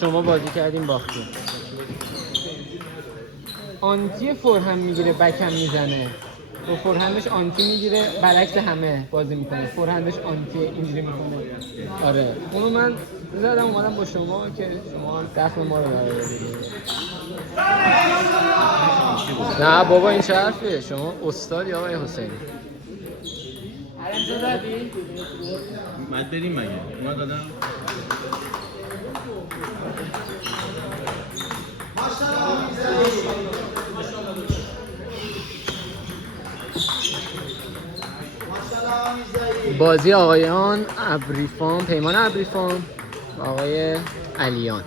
شما بازی کردیم باختیم. آنتی فورهند میگیره بک هم میزنه، با فورهندش آنتی میگیره، برعکس همه بازی میکنه، فورهندش آنتی اینجوری میکنه. آره اونو من زدم اومدم با شما که شما دست ما رو بردارید. نه بابا این چه حرفیه، شما استادی آقای حسینی. الان تو دادی؟ من بریم مگه؟ ما دادم بازی آقایان ابریفان، پیمان ابریفان و آقای علیان.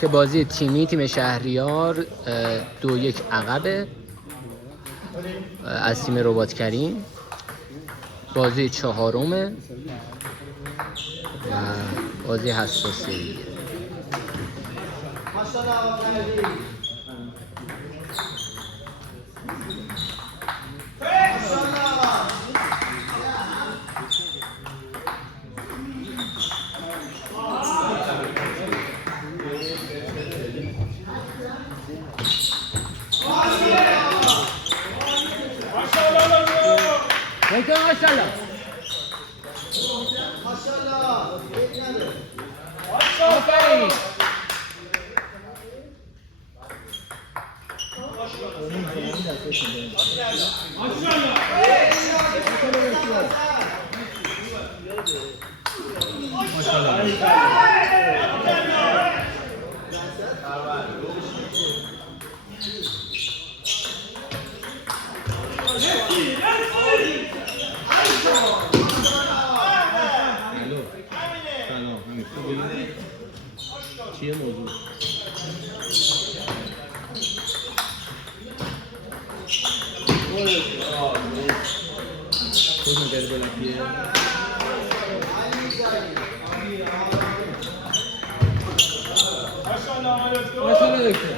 که بازی تیمی تیم شهریار 2-1 عقبه از تیم ربات کریم. بازی چهارمه و بازی حساسی. ماشاءالله آفرین. چیه موضوع؟ کدوم قربلکیه؟ ماشاءالله دکتر.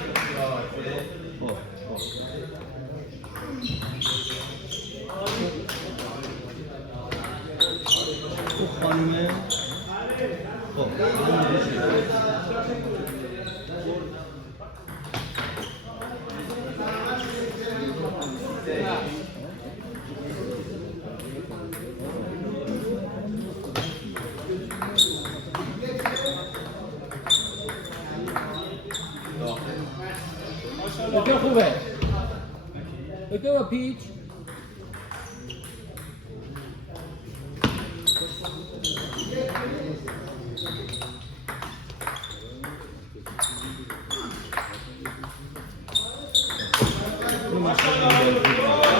تو خانومه؟ خب دکتر خوبه. دکتر با پیچ.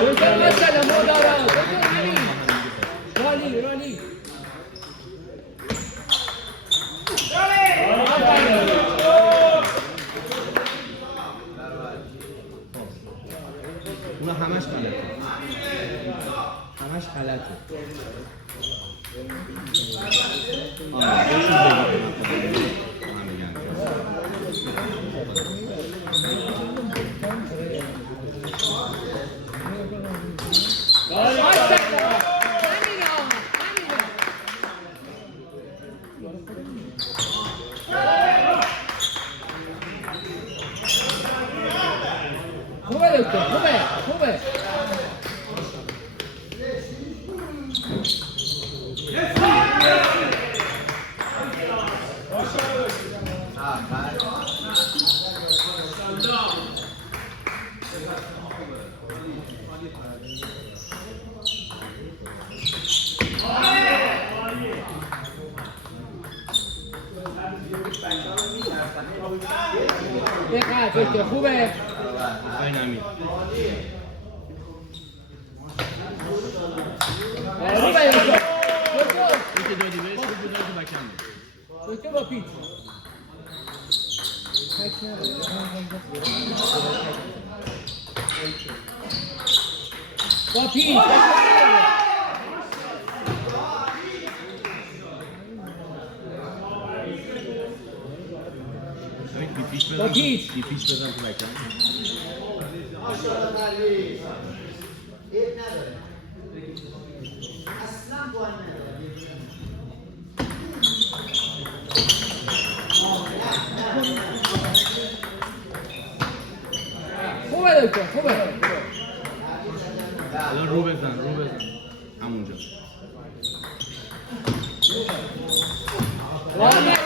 دکتر مثلا مدارا. دکتر رالی. اونا همش غلطه. همش غلطه. خوبه دکتر خوبه. دکتر خوبه. آفرین امیر. این که دادی بهش خوب بود تو بکم بود. دکتر با پیچ. با پیچ. با پیچ بزن تو بکم. اصلا دکتر خوبه. الان رو بزن همونجا. عالیه.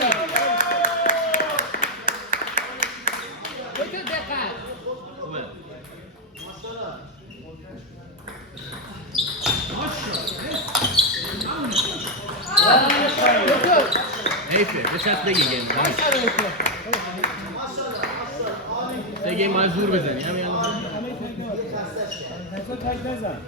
دکتر دقت. خوبه. دکتر حیفه بچست بگی گیم سه گیم باید زور بزنی همین الان تک نزن.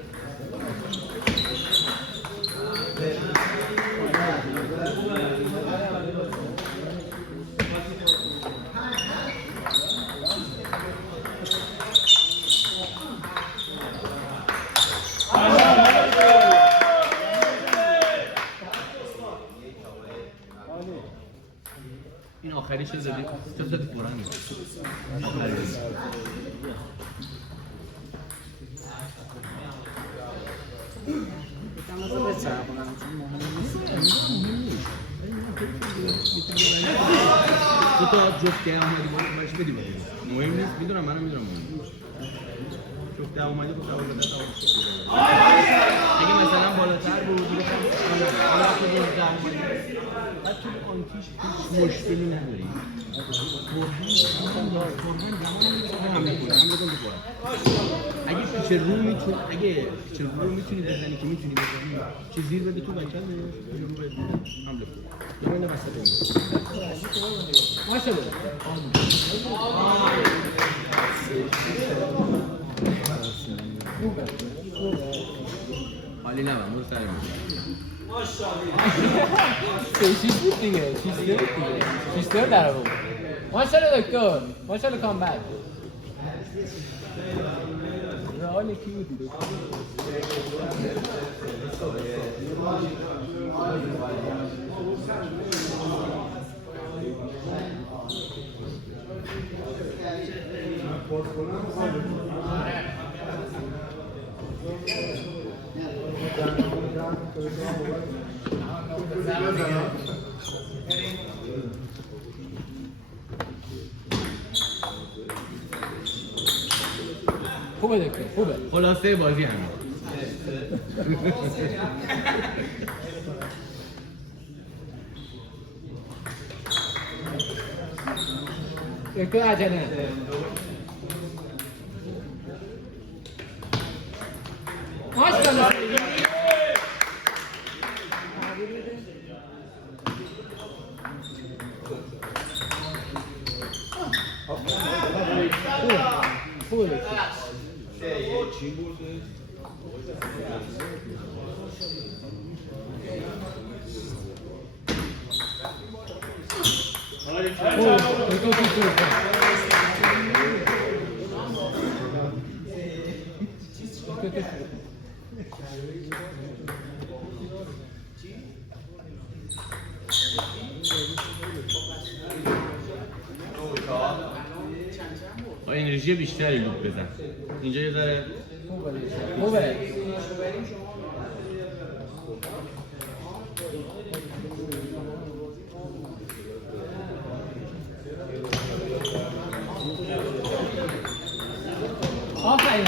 این آخری چه زدی؟ چه زدی فوراً میگه تو تا جفت که اومدی بالا برش بدی بگیم مهم نیست میدونم منم میدونم مهم نیست جفت که اومدی با سوال بده اگه مثلا بالاتر بود میگفتم حالا تو بود اومدی بعد تو آنتیش هیچ مشکلی نداری اگه پیچ رو میتونی بزنی که میتونی بزنی چه زیر بدی تو بچه رو باید حمله کنی یا من وسط بگیم ماشاءالله. حالی نبم برو سر شیش بود دیگه. شیش در آورد. ماشاءالله دکتر. ماشاءالله کامبک. رئال کی بود دکتر؟ خوبه دکتر خوبه. خلاصه بازی همین دکتر عجله نداره. ماشاءالله. خوبه دکتر. با انرژی بیشتری لوب بزن اینجا یه ذره خوبه. آفرین.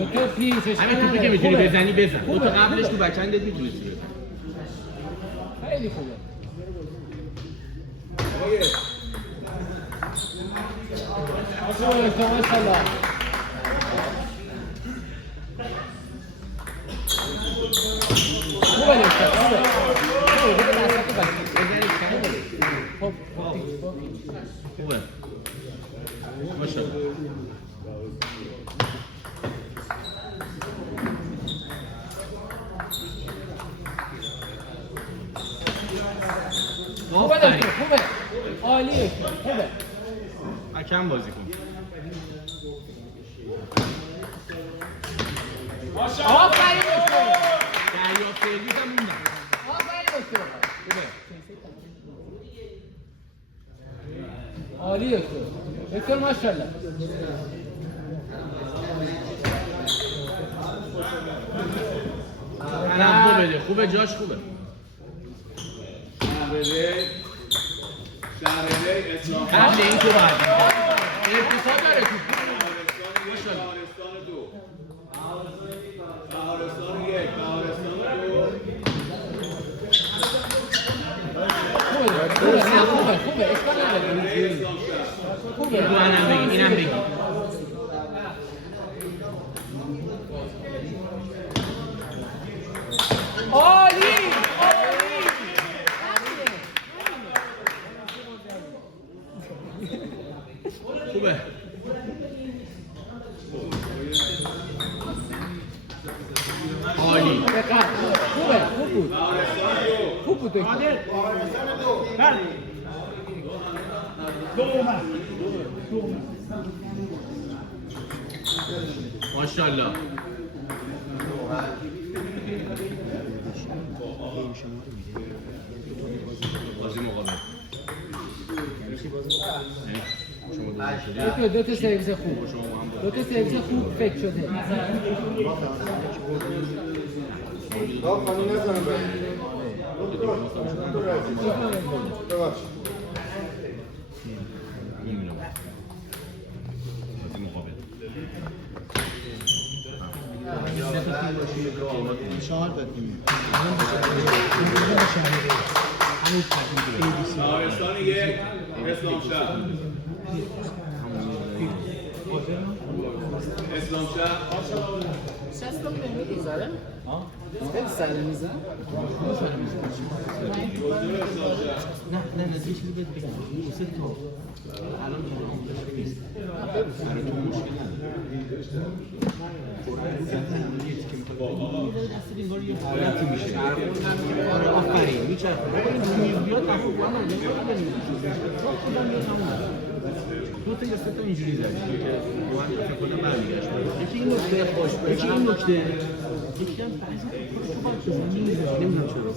دکتر پیش همین توپی که میتونی بزنی بزن دو تا قبلش تو بچندت میتونستی بزن خیلی خوبه. ماشاءالله. خوبه دکتر خوبه. خوبه ماشاءالله خوبه دکتر خوبه. عالیه خوبه. حکم بازی کن آفرین دکتر. دریافت سرویس هم موندم آفرین دکتر. خوبه عالی دکتر. دکتر ماشاءالله. نه بده خوبه جاش خوبه قبل این تو باید ارتفاع داره تو خوبه اشکال نداره خوبه تو منم بگی اینم بگی عالی خوبه عالی دقت خوبه خوب بود دکتر ماشاءالله بازی مقابل دو تا سرویس خوب دو تا سرویس خوب فکر شده شهرستان یک اسلام شهر اسلام شهر شستم نمیذاره خیلی سر میزن نه یه چیزی بهت بگم واسه تو الان تو مشکل نداره آفرین میچرخه بیاد دو تا یا سه تا اینجوری زدی که من فکر کنم برمیگشت یکی این نکته خوش یکی این نکته یکی هم بعضی نمیدونم چرا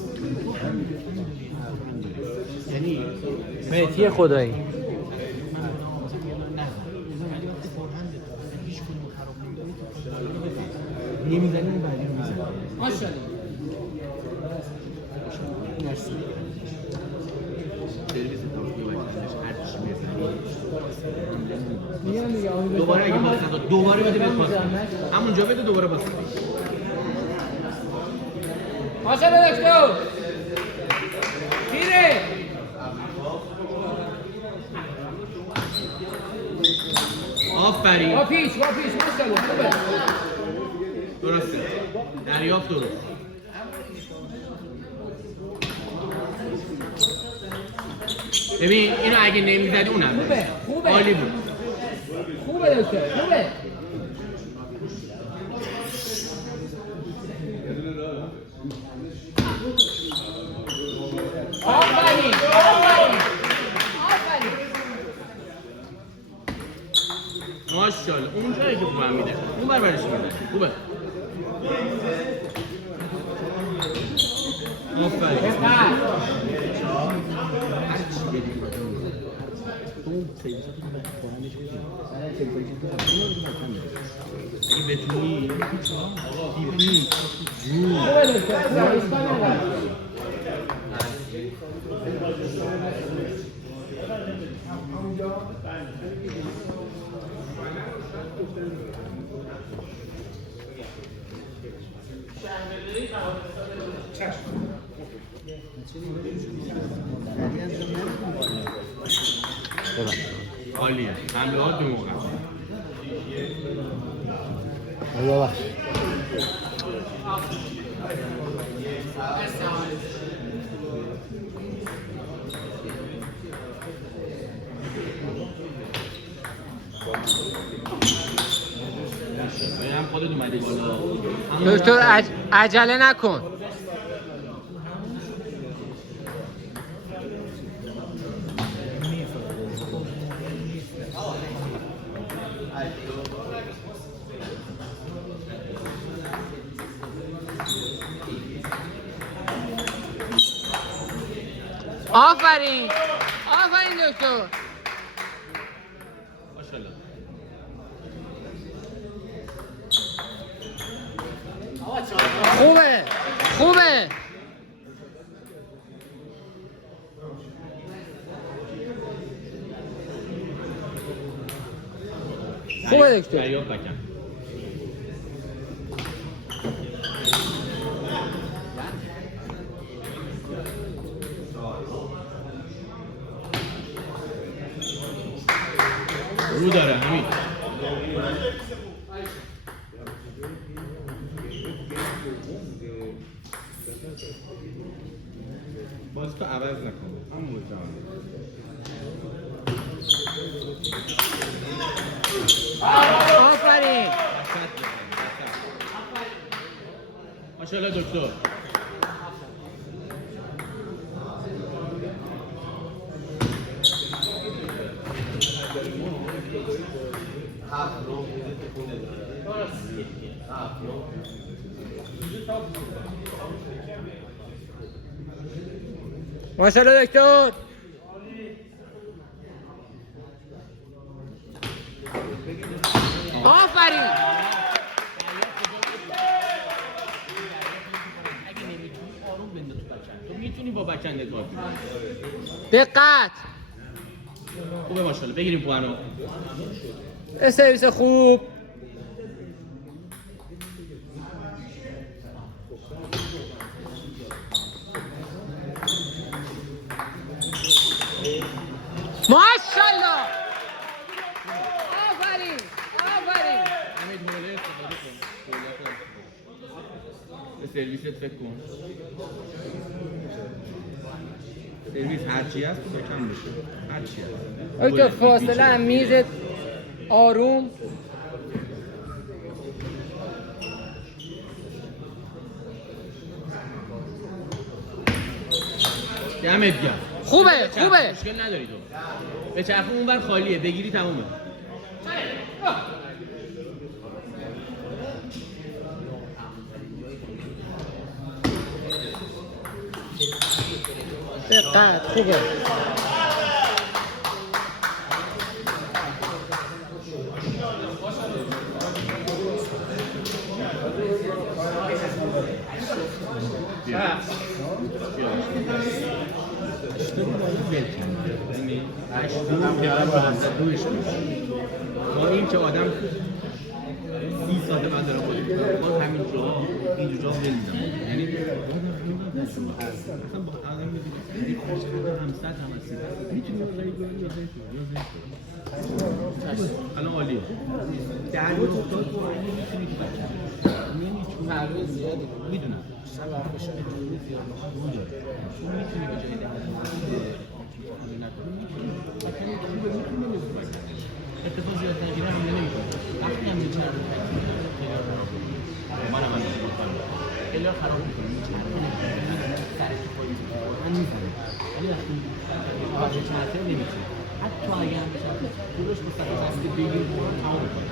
یعنی مهدی خدایی نمیزنی اون بعدی رو میزنی ماشاءالله مرسی سرویس تاکی وقتش هر چی میگم دیگه دوباره اگه باز نداد دوباره بده بهت پاس همونجا بده دوباره باز ماشاءالله دکتر گیره آفرین با پیچ ماشاءالله خوبه درسته دریافت درست ببین اینو اگه نمیزدی اونم خوبه عالی بود خوبه دکتر خوبه آفرین ماشاءالله اونجایی که خوبم میده اون بر برش میده خوبه آفرین اگه بتونی دیدی خوبه دکتر عالیه حمله ها دو موقع هم خودت اومدی بالا دکتر عجله نکن آفرین دکتر ماشاءالله خوبه خوبه خوبه دکتر فریاد بکن رو داره همین باز تو عوض نکن همون بود آفرین ماشاءالله دکتر ماشاءالله دکتر آفرین اگه نمیتونی آروم بنده تو بکن تو میتونی با بکنده کار کنی دقت خوبه ماشاءالله بگیریم پوانو سرویس خوب ماشاءالله آفرین آفرین همین موله استفاده کن به سرویست فکر کن سرویس هرچی هست تو بکن بشه هرچی هست اوکی فاصله هم میز آروم دمت گرم خوبه بچرخ، خوبه مشکل نداری تو به چرخ اون بر خالیه بگیری تمومه دقت خوبه ما این که آدم 30 ساعته بعد دارم بازی می‌کنه باز همین جا اینجور جا ول می‌دم یعنی اصلا با آدم می‌بینی این فرش هم 100 هم 30 می‌تونی بذاری گل یا الان عالیه در رو تو می‌تونی تو بچه نمی‌تونی پرواز زیاده میدونم سبب باشه می‌تونی زیاد می‌تونی به جای اتفاق زیاد نگیره هم نمی‌کنه وقتی هم می‌چرخه منم خیلی خراب می‌کنه سرش خودی من می‌زنه ولی وقتی آجه چرخه نمی‌کنه حتی اگر هم بچرخه درست مستقیم هستی بگیر بوران تمام می‌کنه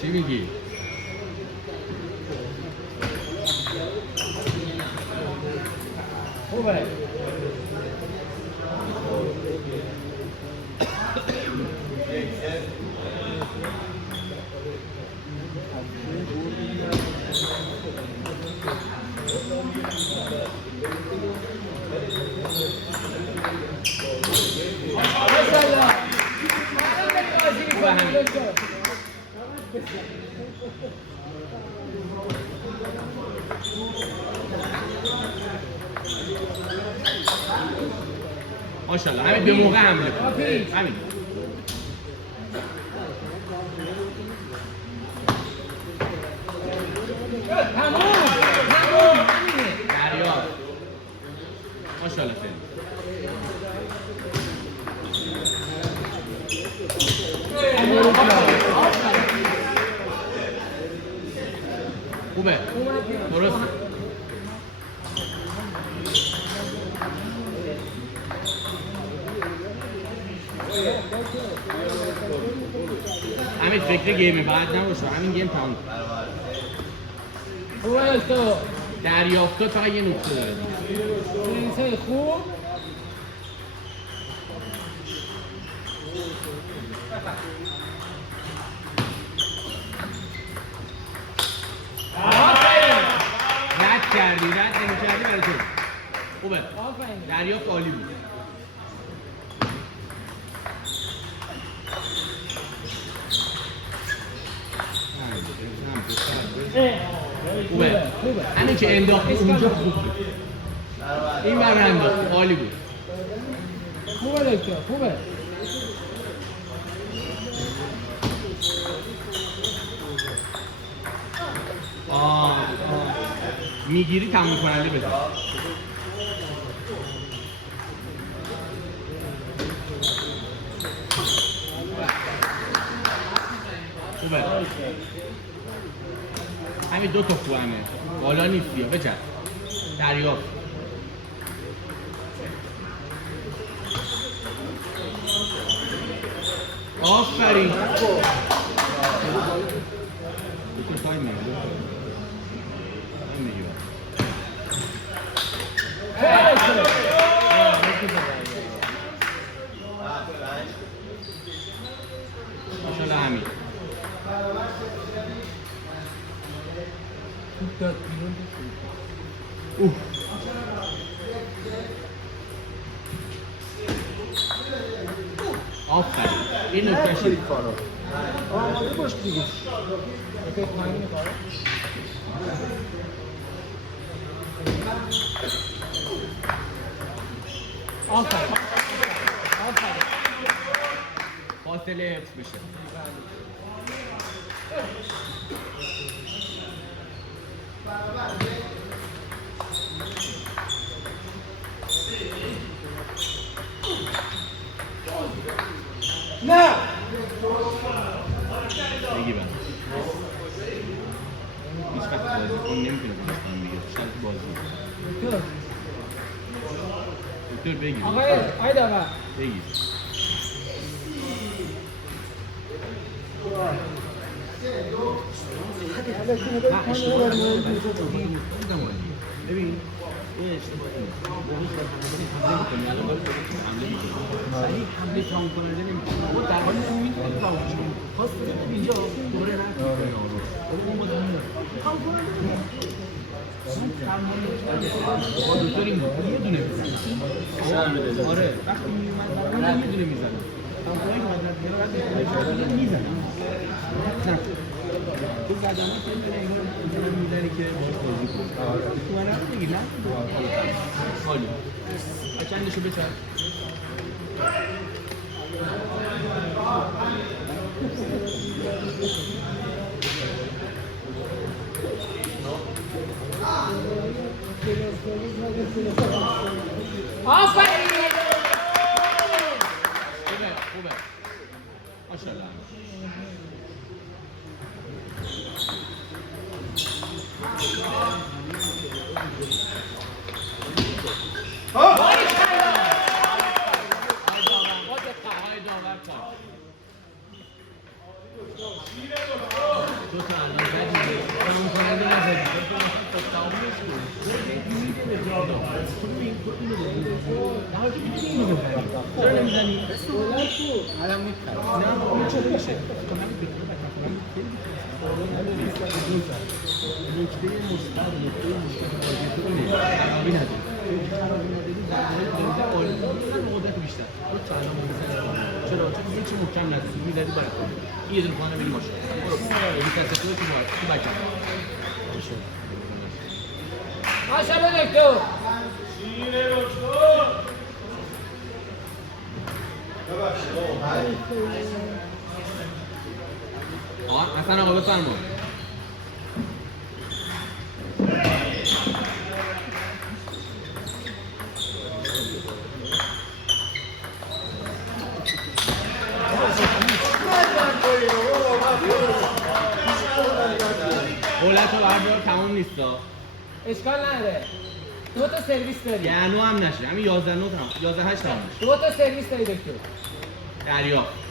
چی میگی؟ خوبه ماشاءالله همین به موقع حمله کن همین دریا ماشاءالله خیلی خوبه درست همین فکر گیمه بعد نباشه همین گیم تمام خوبه تو دریافتات فقط یه نقطه داره انسان خوب رد کردی رد نمی‌کردی برای تو خوبه آفرین دریافت عالی بود خوبه همین که انداختی اونجا خوب بود این بر انداخت عالی بود خوبه دکتر خوبه میگیری تموم کننده بده خوبه همین دو تا خوبه همه بالا نیست بیا بچه دریافت آفرین بکن تایم میگه تایم میگه ماشاءالله همین آفرین این نکته شد آماده باش دیگه فکر پایین کارو آفرین آفرین فاصله حفظ بشه نه بگی بند هیچ وقت بازی کن نمیتونه کنستان بگه شرط بازی دکتر دکتر بگی آقای داور بگی ببین یه اشتباهی حمله می‌کنی الان باید حمله می‌کنی صحیح حمله تمام کننده نمی‌کنی ما در حالی که می‌تونیم تمام کنیم خواست بزنیم اینجا دوباره رفت می‌کنه اون باید تمام کننده با دکتر این یه دونه بزنه آره وقتی می‌اومد برای یه دونه می‌زنه تمام کننده که مدرد بیاره وقتی می‌زنه نه تو قدمات این داره انگار می‌زنی که باید بازی کنی تو من رفت بگیر نه حالی چندشو بچر آفرین خوبه ماشاءالله تو تا الان زدی تمام کننده نزدی تو تمامش چرا نمیزنی؟ الان می‌خوام نه اون چه میشه نکته مثبت نکته مشکل بازی تو اینه خرابی نداری خرابی نداری در عالی من قدرت بیشتر تو تا الان چرا چون هیچ محکم نداری می‌زدی برای خودت این یه دونه خانه بگی ماشاءالله برو بی تصفیه تو بچه‌ها ماشاءالله دکتر حسن آقا بفرما قولت رو بردار تموم نیستا اشکال نداره دو تا سرویس داری یعنی هم نشه همین 11 9 تمام 11 8 تمام دو تا سرویس داری دکتر دریافت